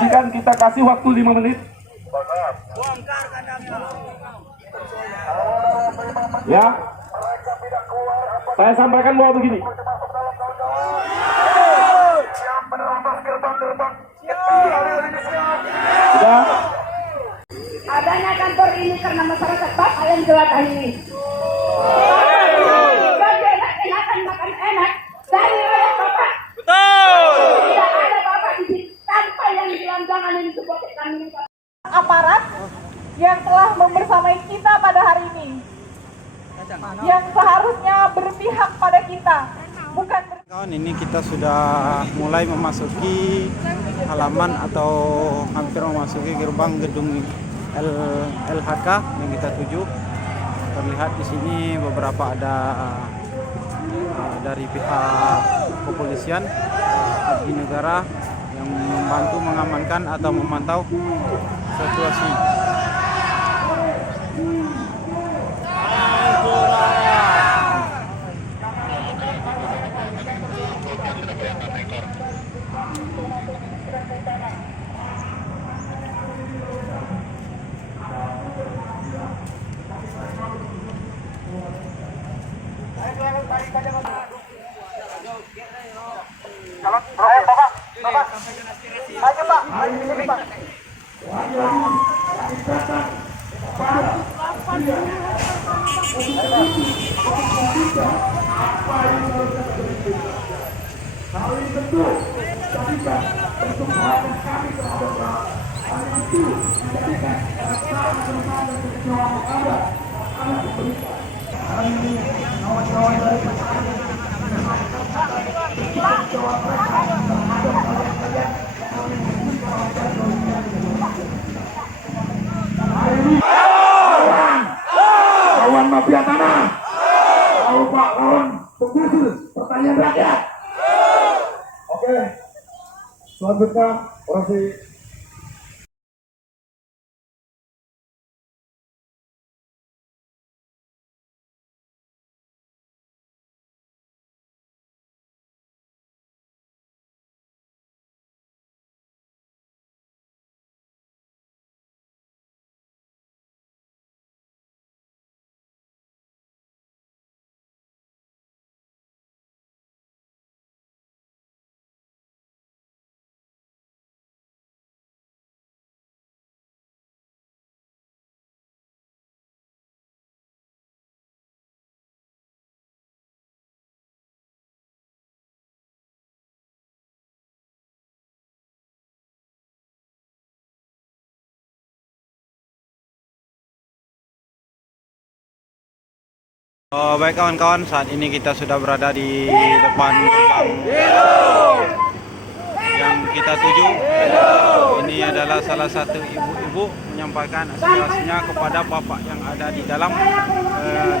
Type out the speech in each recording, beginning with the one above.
saksikan, kita kasih waktu 5 menit. Ya, saya sampaikan bahwa begini. Sudah. Adanya kantor ini karena masyarakat Bapak yang jelata ini. Bagi enak-enakan makan enak dari rakyat Bapak. Betul. Tidak ada Bapak di sini tanpa yang gelandangan ini sebuah kami. Aparat yang telah membersamai kita pada hari ini, yang seharusnya berpihak pada kita, bukan Kawan, ini kita sudah mulai memasuki halaman atau hampir memasuki gerbang gedung LHK yang kita tuju. Terlihat di sini beberapa ada dari pihak kepolisian abdi negara yang membantu mengamankan atau memantau situasi. Lawan mafia tanah, lawan penggusur pertanian rakyat. Oke, selanjutnya orasi. Baik kawan-kawan, saat ini kita sudah berada di depan gerbang yang kita tuju. Ini adalah salah satu ibu-ibu menyampaikan aspirasinya kepada bapak yang ada di dalam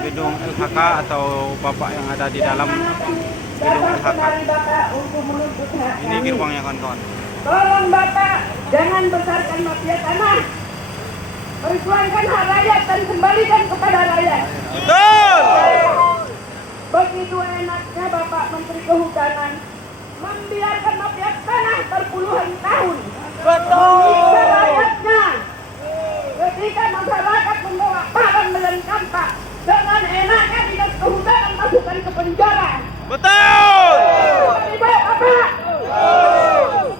gedung LHK atau bapak yang ada di dalam gedung LHK. Ini gerbangnya kawan-kawan. Tolong Bapak, jangan besarkan mafia tanah. Perjuangkan hak rakyat dan kembalikan kepada rakyat. Betul. Begitu enaknya Bapak Menteri Kehutanan membiarkan mafia tanah berpuluhan tahun. Menyiksa rakyatnya. Ketika masyarakat membawa barang dengan kampak, dengan enaknya dinas kehutanan masukkan ke penjara. Betul. Bapak,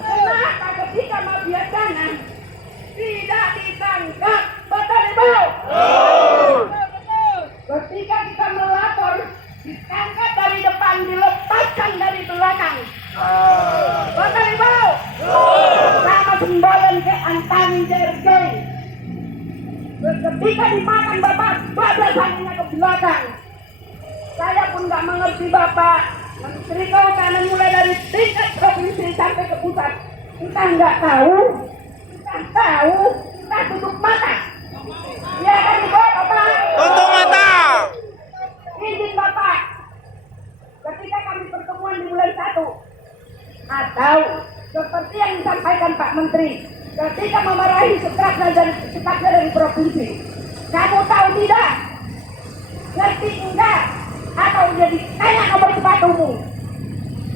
kenapa ketika mafia tanah tidak ditangkap? Betul Ibu? Ketika kita melapor, ditangkap dari depan, dilepaskan dari belakang. Betul Ibu? Sama semboyan ke Antani JRG. Ketika dimakan Bapak, bablasannya ke belakang. Saya pun nggak mengerti Bapak. Menteri Kehutanan mulai dari tingkat provinsi sampai ke pusat. Kita nggak tahu, kita tutup mata. Ya kan Ibu, Bapak? Tutup mata. Izin Bapak, ketika kami pertemuan di bulan 1, atau seperti yang disampaikan Pak Menteri, ketika memarahi stafnya dari provinsi, kamu tahu tidak? Ngerti enggak? Atau jadi tanya nomor sepatumu?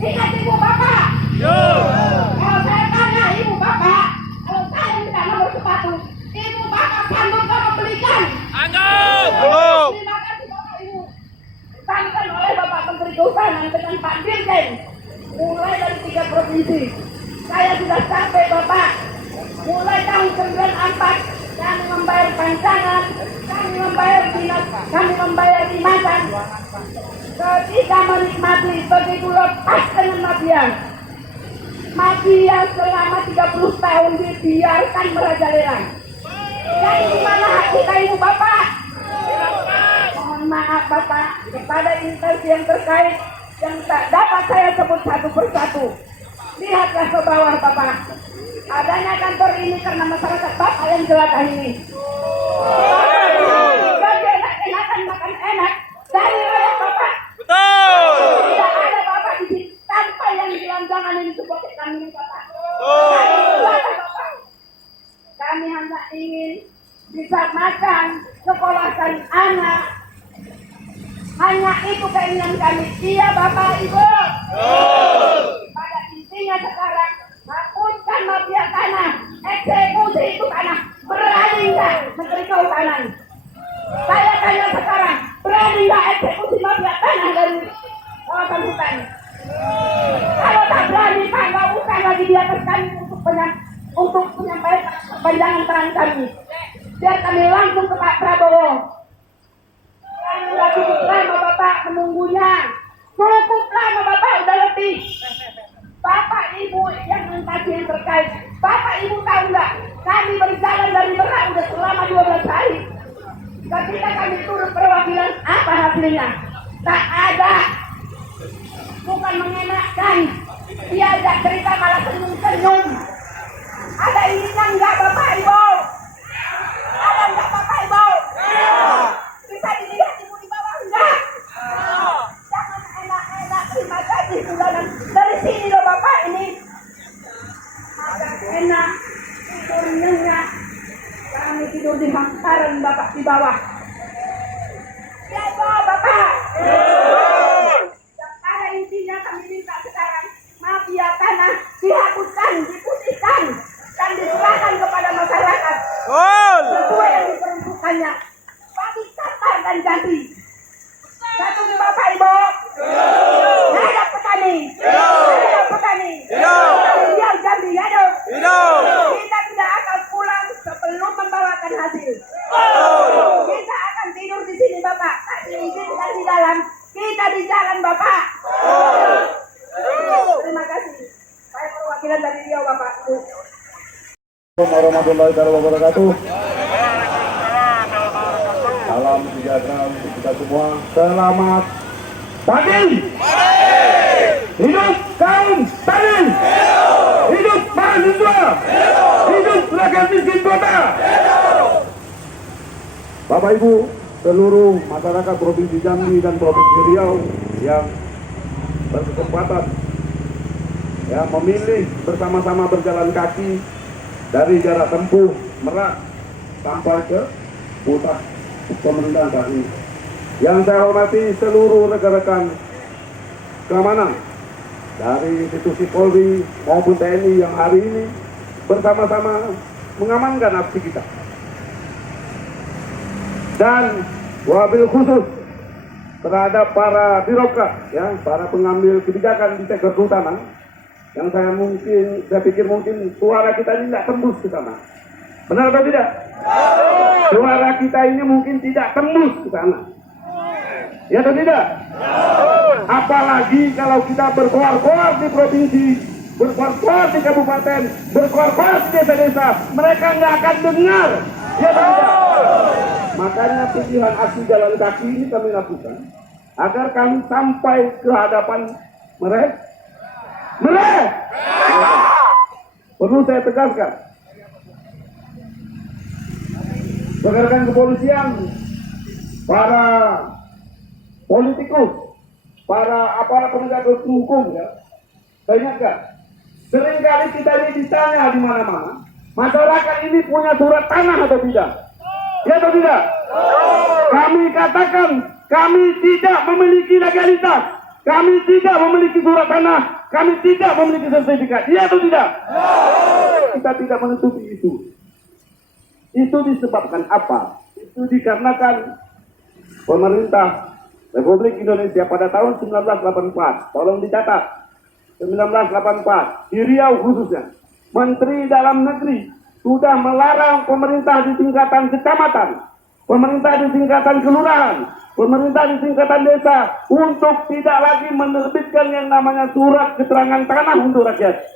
Ingat Ibu Bapak? Kalau saya tanya Ibu Bapak, rangsangan, kami membayar dinas, kami membayar dimakan. Ketika menikmati begitu lepas dengan mafia. Mafia selama 30 tahun dibiarkan merajalela. Dan di mana hak kita ibu bapak? Mohon maaf bapak kepada instansi yang terkait yang tak dapat saya sebut satu persatu. Lihatlah ke bawah bapak. Adanya kantor ini karena masyarakat bapak yang jelata ini. Gaji enak-enakan makan enak dari rakyat bapak. Betul. Tidak ada bapak di sini tanpa yang bilang jangan ini seperti kami bapak. Kami hanya ingin bisa makan, sekolahkan anak. Hanya itu keinginan kami. Iya bapak ibu. Pada intinya sekarang hapuskan mafia tanah, eksekusi itu tanah. Berani nggak Menteri Kehutanan? Saya tanya sekarang, berani nggak eksekusi mafia tanah dari kawasan hutan? Kalau tak berani Pak, nggak usah lagi di atas kami untuk menyampaikan panjangan tangan kami. Biar kami langsung ke Pak Prabowo. Kami udah cukup lama Bapak menunggunya. Cukup lama Bapak udah letih. Bapak Ibu yang mentasi yang terkait. Bapak Ibu tahu nggak? Kami berjalan dari Merak udah selama 12 hari. Ketika kami turun perwakilan, apa hasilnya? Tak ada. Bukan mengenakan. Diajak cerita malah senyum-senyum. Ada ininya enggak Bapak Ibu? Ada enggak Bapak Ibu? Bisa dilihat ibu di bawah enggak? Jangan enak-enak terima gaji bulanan. Dari sini loh Bapak ini. Ada enak tidur nyenyak. Kami tidur di hantaran Bapak di bawah. Ya Ibu Bapak. Pada intinya kami minta sekarang mafia tanah dihapuskan, diputihkan dan diserahkan kepada masyarakat sesuai yang diperuntukkannya. Bagi kata dan janji. Satu di Bapak Ibu. Hadap petani. Hadap petani. Biar janji hidup. Kita tidak akan pulang sebelum membawakan hasil. Kita akan tidur di sini Bapak. Tak diizinkan di dalam. Kita di jalan Bapak. Terima kasih. Saya perwakilan dari Riau Bapak. Assalamualaikum warahmatullahi wabarakatuh. Salam sejahtera untuk kita semua. Selamat pagi. Hidup kaum tani. Hidup mahasiswa. Hidup rakyat miskin kota. Bapak Ibu, seluruh masyarakat Provinsi Jambi dan Provinsi Riau yang berkesempatan memilih bersama-sama berjalan kaki dari jarak tempuh Merak sampai ke pusat pemerintahan saat ini. Yang saya hormati seluruh rekan-rekan keamanan dari institusi Polri maupun TNI yang hari ini bersama-sama mengamankan aksi kita. Dan wabil khusus terhadap para birokrat, para pengambil kebijakan di sektor kehutanan, yang saya pikir mungkin suara kita ini tidak tembus ke sana. Benar atau tidak? Suara kita ini mungkin tidak tembus ke sana. Ya atau tidak? Apalagi kalau kita berkoar-koar di provinsi, berkoar-koar di kabupaten, berkoar-koar di desa-desa, mereka nggak akan dengar. Ya atau tidak? Makanya pilihan aksi jalan kaki ini kami lakukan agar kami sampai ke hadapan mereka. Perlu saya tegaskan, rekan-rekan kepolisian, para politikus, para aparat penegak hukum, banyak kan? Seringkali kita ini ditanya di mana-mana, masyarakat ini punya surat tanah atau tidak? Ya atau tidak? Kami katakan, kami tidak memiliki legalitas, kami tidak memiliki surat tanah, kami tidak memiliki sertifikat. Ya atau tidak? Kita tidak menutupi itu. Itu disebabkan apa? Itu dikarenakan pemerintah Republik Indonesia pada tahun 1984, tolong dicatat, 1984, di Riau khususnya, Menteri Dalam Negeri sudah melarang pemerintah di tingkatan kecamatan, pemerintah di tingkatan kelurahan, pemerintah di tingkatan desa untuk tidak lagi menerbitkan yang namanya surat keterangan tanah untuk rakyat.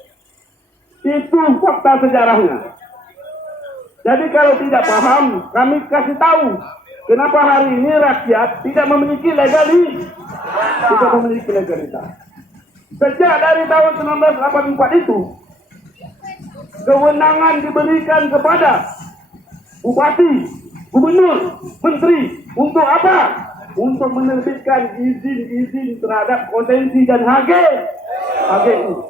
Itu fakta sejarahnya. Jadi kalau tidak paham, kami kasih tahu kenapa hari ini rakyat tidak memiliki legalitas. Sejak dari tahun 1984 itu, kewenangan diberikan kepada bupati, gubernur, menteri. Untuk apa? Untuk menerbitkan izin-izin terhadap potensi dan HGU.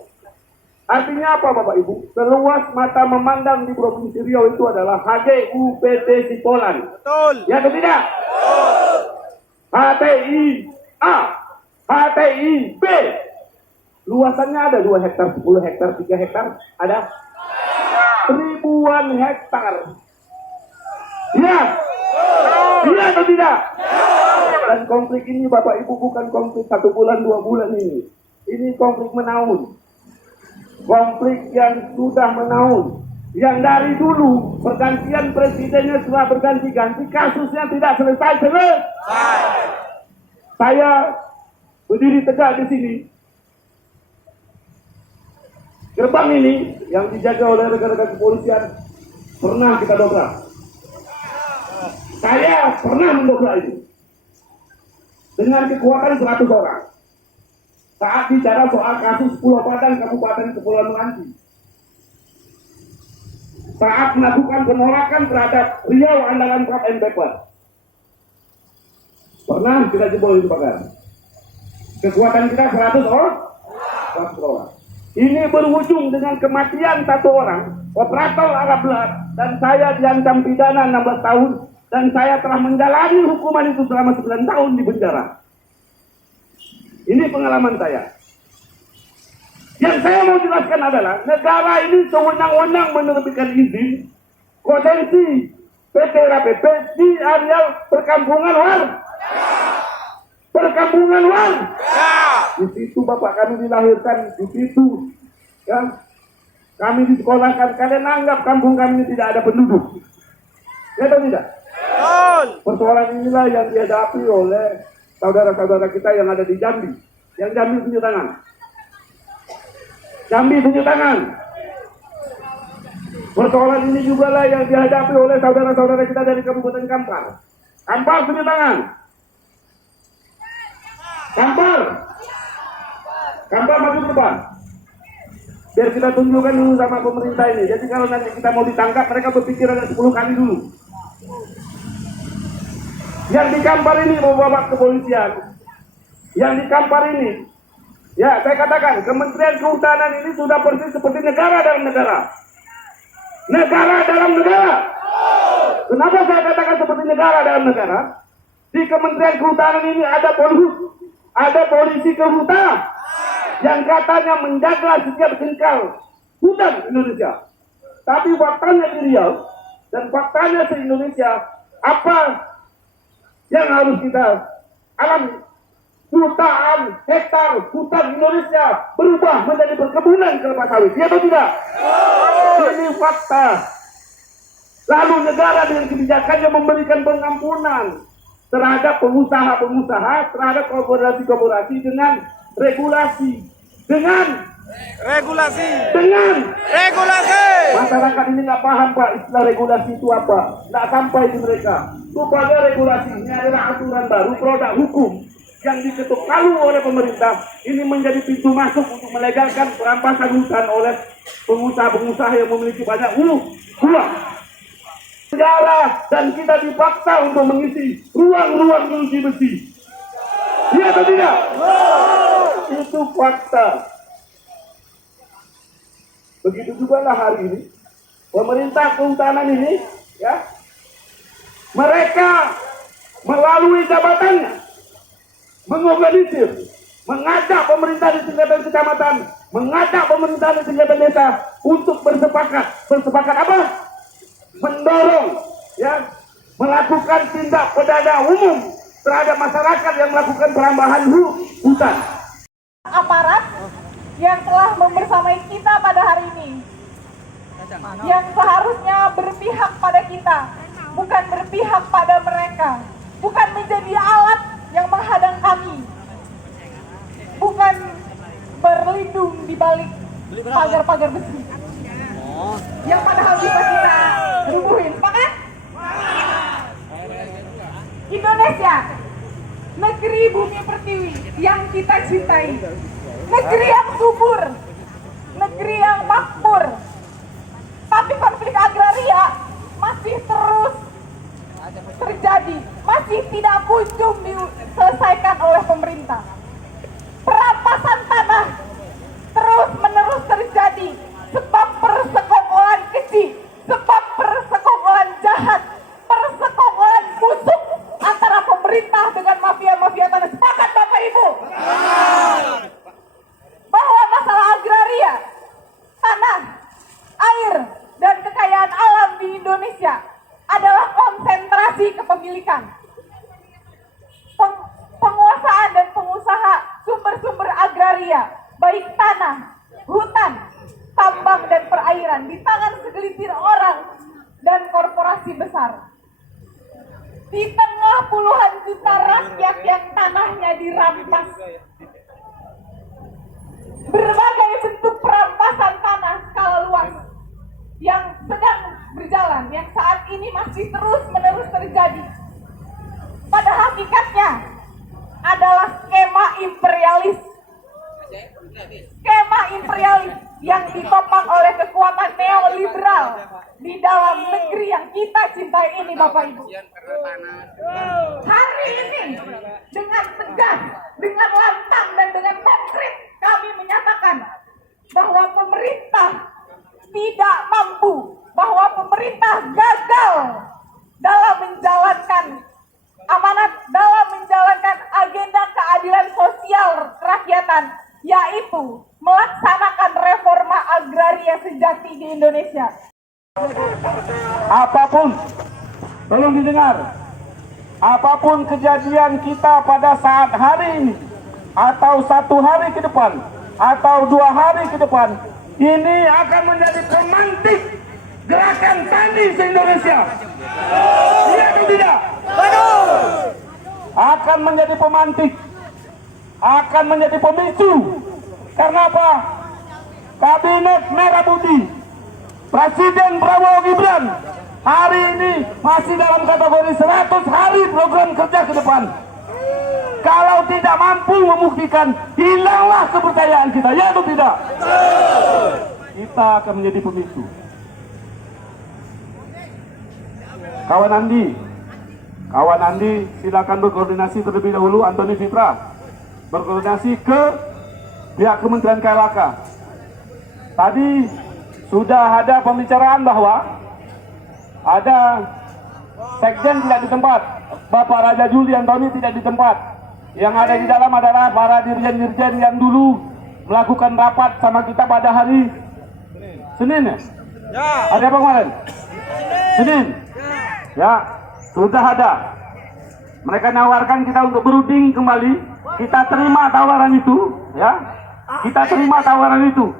Artinya apa Bapak Ibu? Seluas mata memandang di Provinsi Riau itu adalah HGU PT Sipolan. Betul. Ya atau tidak? Betul. HTI A, HTI B. Luasannya ada 2 hektar, 10 hektar, 3 hektar. Ada ribuan hektar. Ya. Iya atau tidak? Dan konflik ini Bapak Ibu bukan konflik 1 bulan, 2 bulan ini. Ini konflik menaun. Konflik yang sudah menaun. Yang dari dulu pergantian presidennya setelah berganti-ganti kasusnya tidak selesai. Saya berdiri tegak di sini. Gerbang ini yang dijaga oleh rekan-rekan kepolisian pernah kita dobrak. Saya pernah mendobrak itu dengan kekuatan 100 orang. Saat bicara soal kasus Pulau Padang, Kabupaten Kepulauan Meranti. Saat melakukan penolakan terhadap Riau Andalan Pulp and Paper. Pernah kita jebol itu bakar. Kekuatan kita 100 orang. Ini berujung dengan kematian 1 orang, operator Arab Belat, dan saya diancam pidana 16 tahun, dan saya telah menjalani hukuman itu selama 9 tahun di penjara. Ini pengalaman saya. Yang saya mau jelaskan adalah, negara ini sewenang-wenang menerbitkan izin, potensi PT RAPP di areal perkampungan Di situ Bapak kami dilahirkan, di situ ya, kami disekolahkan. Kalian anggap kampung kami ini tidak ada penduduk? Ya atau tidak? Persoalan inilah yang dihadapi oleh saudara-saudara kita yang ada di Jambi. Yang Jambi tunjuk tangan. Jambi tunjuk tangan. Persoalan ini juga lah yang dihadapi oleh saudara-saudara kita dari Kabupaten Kampar. Kampar tunjuk tangan. Kampar maju ke depan. Biar kita tunjukkan dulu sama pemerintah ini. Jadi kalau nanti kita mau ditangkap, mereka berpikir ada 10 kali dulu. Yang di Kampar ini mau bawa kepolisian. Yang di Kampar ini, ya saya katakan, Kementerian Kehutanan ini sudah persis seperti negara dalam negara. Negara dalam negara. Kenapa saya katakan seperti negara dalam negara? Di Kementerian Kehutanan ini ada polisi kehutanan yang katanya menjaga setiap jengkal hutan Indonesia. Tapi faktanya di Riau dan faktanya di Indonesia, apa yang harus kita alami? Jutaan hektar hutan Indonesia berubah menjadi perkebunan kelapa sawit. Ya atau tidak? Ini fakta. Lalu negara dengan kebijakannya memberikan pengampunan terhadap pengusaha-pengusaha, terhadap korporasi-korporasi dengan regulasi. Dengan masyarakat ini nggak paham Pak istilah regulasi itu apa, nggak sampai di mereka. Supaya regulasi ini adalah aturan baru produk hukum yang diketuk palu oleh pemerintah. Ini menjadi pintu masuk untuk melegalkan perampasan hutan oleh pengusaha-pengusaha yang memiliki banyak uang. Negara dan kita dipaksa untuk mengisi ruang-ruang kondisi besi. Iya atau tidak? Itu fakta. Begitu juga lah hari ini pemerintah kehutanan ini, ya, mereka melalui jabatannya mengorganisir, mengajak pemerintah di tingkatan kecamatan, mengajak pemerintah di tingkatan desa untuk bersepakat apa? Mendorong, ya, melakukan tindak pidana umum terhadap masyarakat yang melakukan perambahan hutan. Aparat yang telah membersamai kita pada hari ini. yang seharusnya berpihak pada kita, bukan berpihak pada mereka, bukan menjadi alat yang menghadang kami, bukan berlindung di balik pagar-pagar besi yang padahal bisa kita rubuhin. Sepakat? Indonesia, negeri bumi pertiwi yang kita cintai, negeri yang subur, negeri yang makmur, tapi konflik agraria masih terus terjadi, masih tidak kunjung diselesaikan oleh pemerintah. Perampasan tanah terus menerus terjadi sebab persekongkolan keji, sebab persekongkolan jahat, persekongkolan busuk antara pemerintah dengan mafia-mafia tanah. Sepakat Bapak Ibu bahwa masalah agraria, tanah, air, dan kekayaan alam di Indonesia adalah konsentrasi kepemilikan, penguasaan dan pengusaha sumber-sumber agraria, baik tanah, hutan, tambang, dan perairan di tangan segelintir orang dan korporasi besar. Di tengah puluhan juta rakyat yang tanahnya dirampas, berbagai bentuk perampasan tanah skala luas yang sedang berjalan, yang saat ini masih terus-menerus terjadi, pada hakikatnya adalah skema imperialis. Skema imperialis yang ditopang oleh kekuatan neoliberal di dalam negeri yang kita cintai ini, Bapak Ibu. Hari ini dengan tegas, dengan lantang, dan dengan konkret kami menyatakan bahwa pemerintah tidak mampu, bahwa pemerintah gagal dalam menjalankan amanat, dalam menjalankan agenda keadilan sosial kerakyatan, yaitu melaksanakan reforma agraria sejati di Indonesia. Apapun, tolong didengar, apapun kejadian kita pada saat hari ini, atau 1 hari ke depan, atau 2 hari ke depan, ini akan menjadi pemantik gerakan tani se-Indonesia. Iya atau tidak? Akan menjadi pemantik, akan menjadi pemicu. Karena apa? Kabinet Merah Putih, Presiden Prabowo Gibran hari ini masih dalam kategori 100 hari program kerja ke depan. Kalau tidak mampu membuktikan, hilanglah kepercayaan kita, ya atau tidak? Kita akan menjadi pemicu. Kawan Andi, silakan berkoordinasi terlebih dahulu. Antoni Fitra berkoordinasi ke pihak Kementerian KLHK. Tadi sudah ada pembicaraan bahwa ada sekjen tidak di tempat, Bapak Raja Juli Antoni tidak di tempat. Yang ada di dalam adalah para dirjen-dirjen yang dulu melakukan rapat sama kita pada hari Senin. Ya. Ada apa kemarin? Senin. Ya, sudah ada. Mereka nawarkan kita untuk berunding kembali. Kita terima tawaran itu, ya. Kita terima tawaran itu.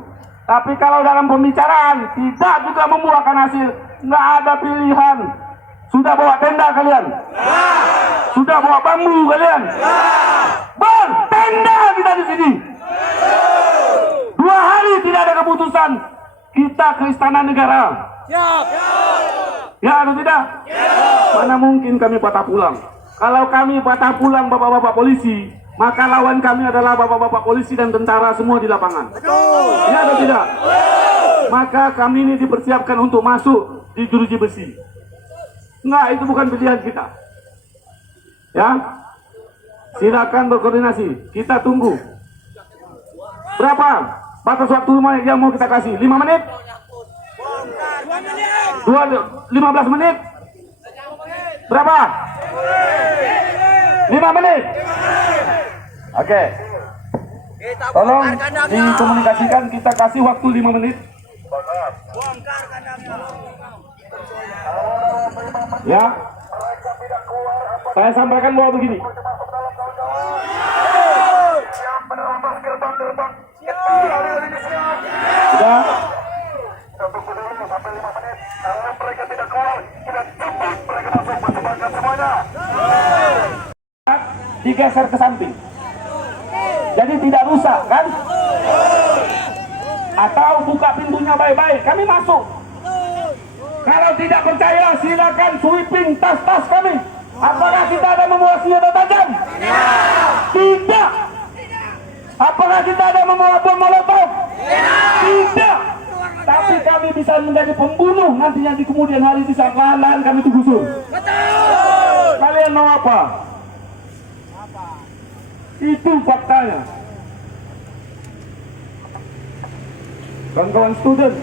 Tapi kalau dalam pembicaraan tidak juga membuahkan hasil, nggak ada pilihan. Sudah bawa tenda kalian? Sudah bawa bambu kalian? Bertenda kita di sini. 2 hari tidak ada keputusan, kita ke Istana Negara. Ya atau tidak? Mana mungkin kami patah pulang? Kalau kami patah pulang, bapak-bapak polisi, maka lawan kami adalah bapak-bapak polisi dan tentara semua di lapangan. Ya atau tidak? Maka kami ini dipersiapkan untuk masuk di jeruji besi. Enggak, itu bukan pilihan kita. Ya, silakan berkoordinasi. Kita tunggu. Berapa batas waktu yang mau kita kasih? 5 menit? 15 menit? Berapa? 5 menit? Oke. Tolong dikomunikasikan, kita kasih waktu 5 menit. Ya, saya sampaikan bahwa begini. Sudah. Digeser ke samping. Jadi tidak rusak kan? Atau buka pintunya baik-baik, kami masuk. Kalau tidak percaya silakan sweeping tas-tas kami. Apakah kita ada membawa senjata tajam? Tidak. Apakah kita ada membawa bom molotov? Tidak. Tapi kami bisa menjadi pembunuh nantinya di kemudian hari di saat lahan-lahan kami digusur. Kalian mau apa? Itu faktanya. Kawan-kawan student,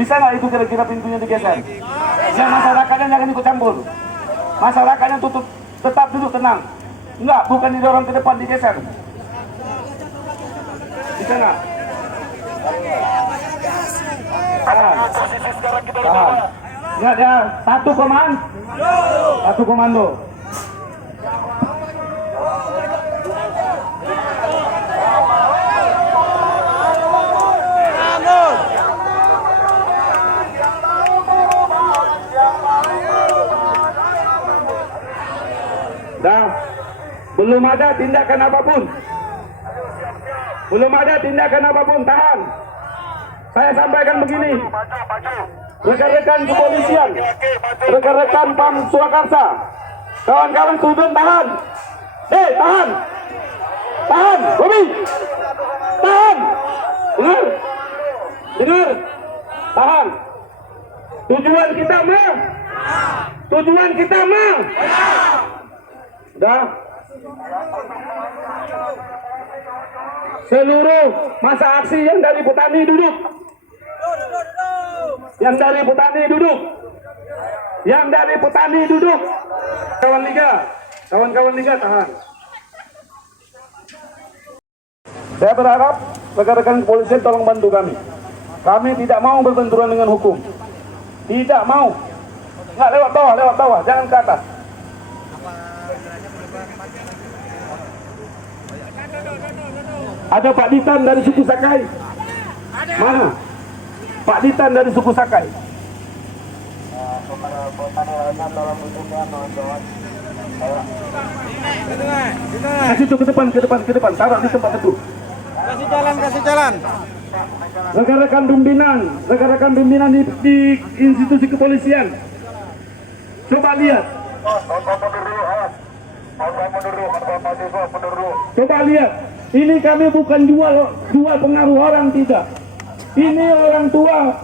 bisa nggak itu kira-kira pintunya digeser? Yang masyarakatnya jangan ikut campur. Masyarakatnya tutup, tetap duduk tenang. Enggak, bukan didorong ke depan, digeser. Bisa nggak? Tahan. Ingat ya, satu komando. Dah, belum ada tindakan apapun. Belum ada tindakan apapun, tahan. Saya sampaikan begini. Rekan-rekan kepolisian, rekan-rekan Pam Surakarsa, kawan-kawan student tahan. Tahan. Tahan, Bobi. Tahan. Dengar. Tahan. Tujuan kita mau. Dah. Seluruh masa aksi yang dari petani duduk. Yang dari petani duduk. Kawan-kawan Liga tahan. Saya berharap rekan-rekan kepolisian tolong bantu kami. Kami tidak mau berbenturan dengan hukum. Tidak mau. Nggak lewat bawah, jangan ke atas. Ada Pak Ditan dari suku Sakai. Mana? Pak Ditan dari suku Sakai. Kasih itu ke depan. Taruh di tempat itu. Kasih jalan. Rekan-rekan pimpinan di institusi kepolisian. Coba lihat. Ini kami bukan jual pengaruh orang, tidak. Ini orang tua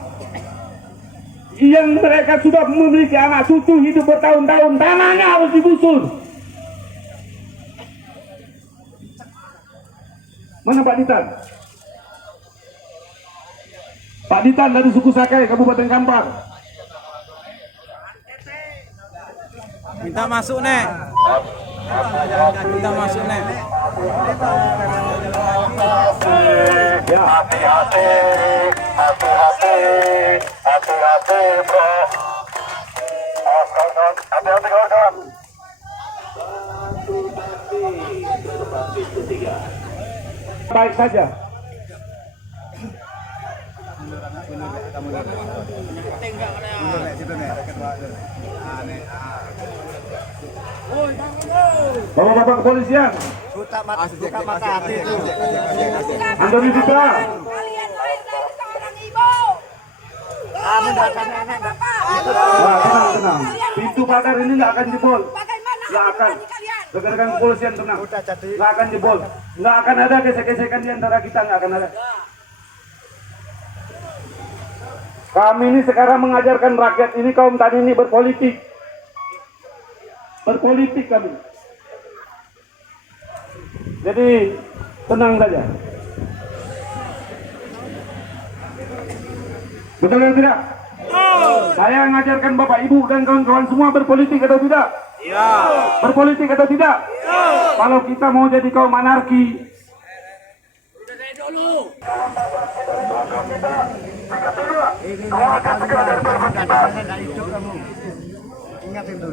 yang mereka sudah memiliki anak cucu hidup bertahun-tahun, tanahnya harus digusur. Mana Pak Ditan? Pak Ditan dari suku Sakai, Kabupaten Kampar. Minta masuk, Nek. Ya. Hati-hati bro. Hati-hati kawan-kawan. Baik saja. Bapak-bapak kepolisian, Andoni Fitra, Kalian lahir dari seorang ibu. tenang. Pintu pagar ini nggak akan jebol. Bagaimana Nggak akan. hati kalian? Rekan-rekan kepolisian tenang. Nggak akan jebol. Nggak akan ada gesek-gesekan di antara kita, nggak akan ada. Kami ini sekarang mengajarkan rakyat ini, kaum tani ini berpolitik. Berpolitik kami. Jadi tenang saja. Betul atau tidak? Saya mengajarkan Bapak Ibu dan kawan-kawan semua berpolitik atau tidak? Ya. Berpolitik atau tidak? Kalau kita mau jadi kaum anarki, Ingat itu.